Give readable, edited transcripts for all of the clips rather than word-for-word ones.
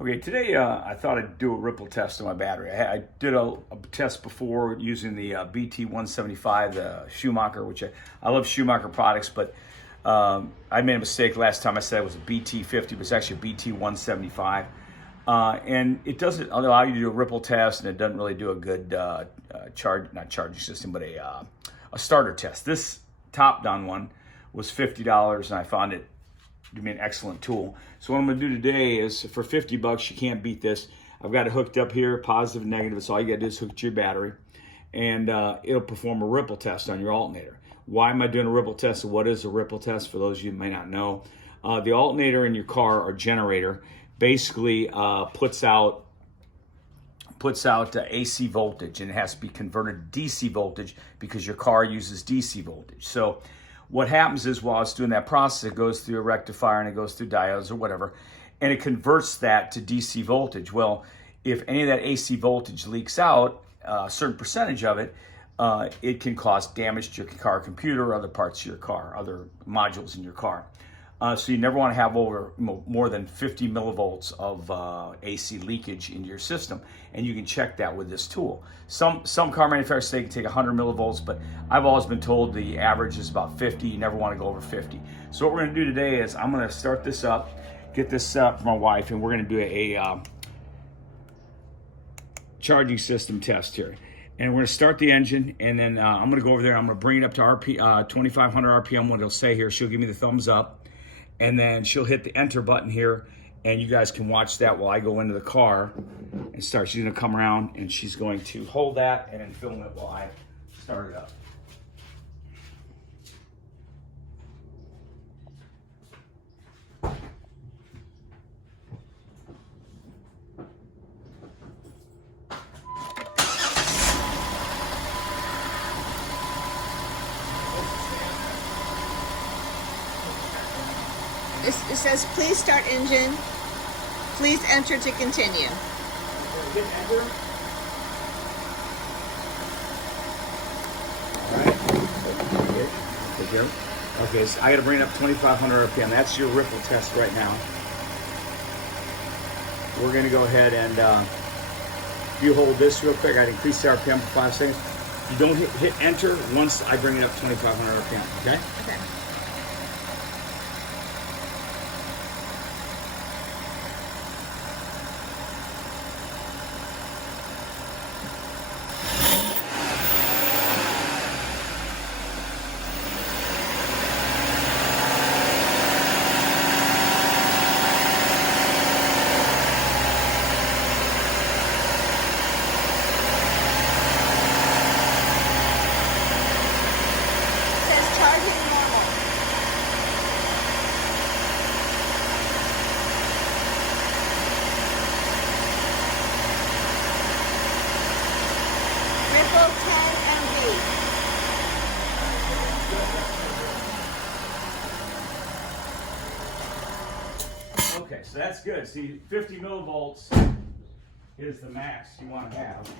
Okay, today I thought I'd do a ripple test on my battery. I did a test before using the bt175, the Schumacher, which I love Schumacher products, but I made a mistake last time I said it was a BT50, but it's actually a BT175. And it doesn't allow you to do a ripple test, and it doesn't really do a good not charging system, but a starter test. This topdon one was $50, and I found it to be an excellent tool. So what I'm gonna do today is, for 50 bucks, you can't beat this. I've got it hooked up here, positive and negative. So all you gotta do is hook it to your battery, and it'll perform a ripple test on your alternator. Why am I doing a ripple test? What is a ripple test, for those of you who may not know? The alternator in your car, or generator, basically puts out AC voltage, and it has to be converted to DC voltage because your car uses DC voltage. So what happens is, while it's doing that process, it goes through a rectifier and it goes through diodes or whatever, and it converts that to DC voltage. Well, if any of that AC voltage leaks out, a certain percentage of it, it can cause damage to your car computer or other parts of your car, other modules in your car. So you never want to have over more than 50 millivolts of AC leakage into your system, and you can check that with this tool. Some car manufacturers say it can take 100 millivolts, but I've always been told the average is about 50. You never want to go over 50. So what we're going to do today is, I'm going to start this up, get this set up for my wife, and we're going to do a charging system test here. And we're going to start the engine, and then I'm going to go over there. I'm going to bring it up to 2,500 RPM. What it'll say here, she'll give me the thumbs up. And then she'll hit the enter button here, and you guys can watch that while I go into the car and start. She's gonna come around and she's going to hold that and then film it while I start it up. It says, please start engine. Please enter to continue. Hit enter. All right. Okay, so I got to bring it up 2,500 RPM. That's your ripple test right now. We're going to go ahead and you hold this real quick. I'd increase the RPM for 5 seconds. You don't hit enter once I bring it up 2,500 RPM, okay? Okay. Ripple 10 MB. Okay, so that's good. See, 50 millivolts is the max you want to have.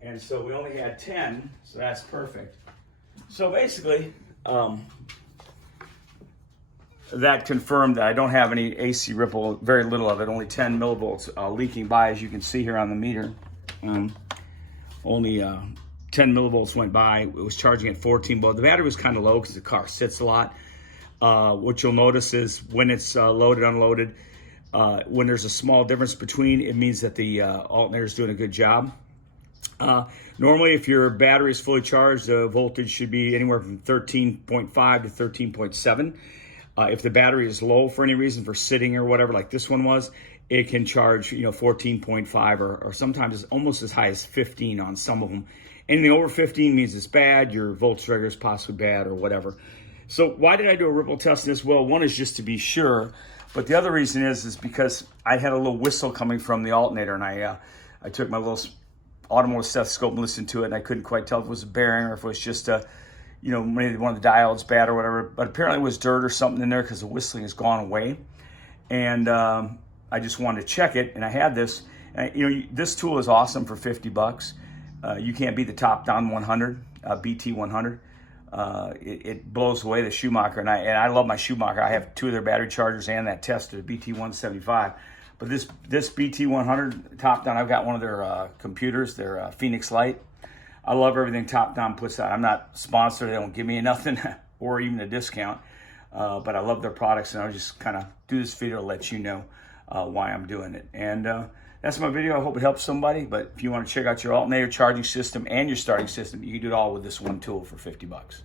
And so we only had 10, so that's perfect. So basically, that confirmed that I don't have any AC ripple, very little of it, only 10 millivolts leaking by, as you can see here on the meter. Only 10 millivolts went by. It was charging at 14 volts. The battery was kind of low because the car sits a lot. What you'll notice is, when it's loaded, unloaded, when there's a small difference between, it means that the alternator is doing a good job. Normally, if your battery is fully charged, the voltage should be anywhere from 13.5 to 13.7. If the battery is low for any reason, for sitting or whatever, like this one was, it can charge 14.5 or sometimes almost as high as 15 on some of them. Anything over 15 means it's bad, your voltage regulator is possibly bad or whatever. So why did I do a ripple test in this? Well, one is just to be sure, but the other reason is because I had a little whistle coming from the alternator, and I took my little automotive stethoscope and listened to it, and I couldn't quite tell if it was a bearing or if it was just maybe one of the diodes bad or whatever, but apparently it was dirt or something in there because the whistling has gone away. And I just wanted to check it, and I had this. This tool is awesome for 50 bucks. You can't beat the topdon 100, BT100. It blows away the Schumacher, and I love my Schumacher. I have two of their battery chargers and that tester, the BT175. But this bt100 topdon, I've got one of their computers, their Phoenix Lite. I love everything topdon puts out. I'm not sponsored; they don't give me nothing or even a discount. But I love their products, and I'll just kind of do this video to let you know why I'm doing it. And that's my video. I hope it helps somebody. But if you want to check out your alternator charging system and your starting system, you can do it all with this one tool for $50.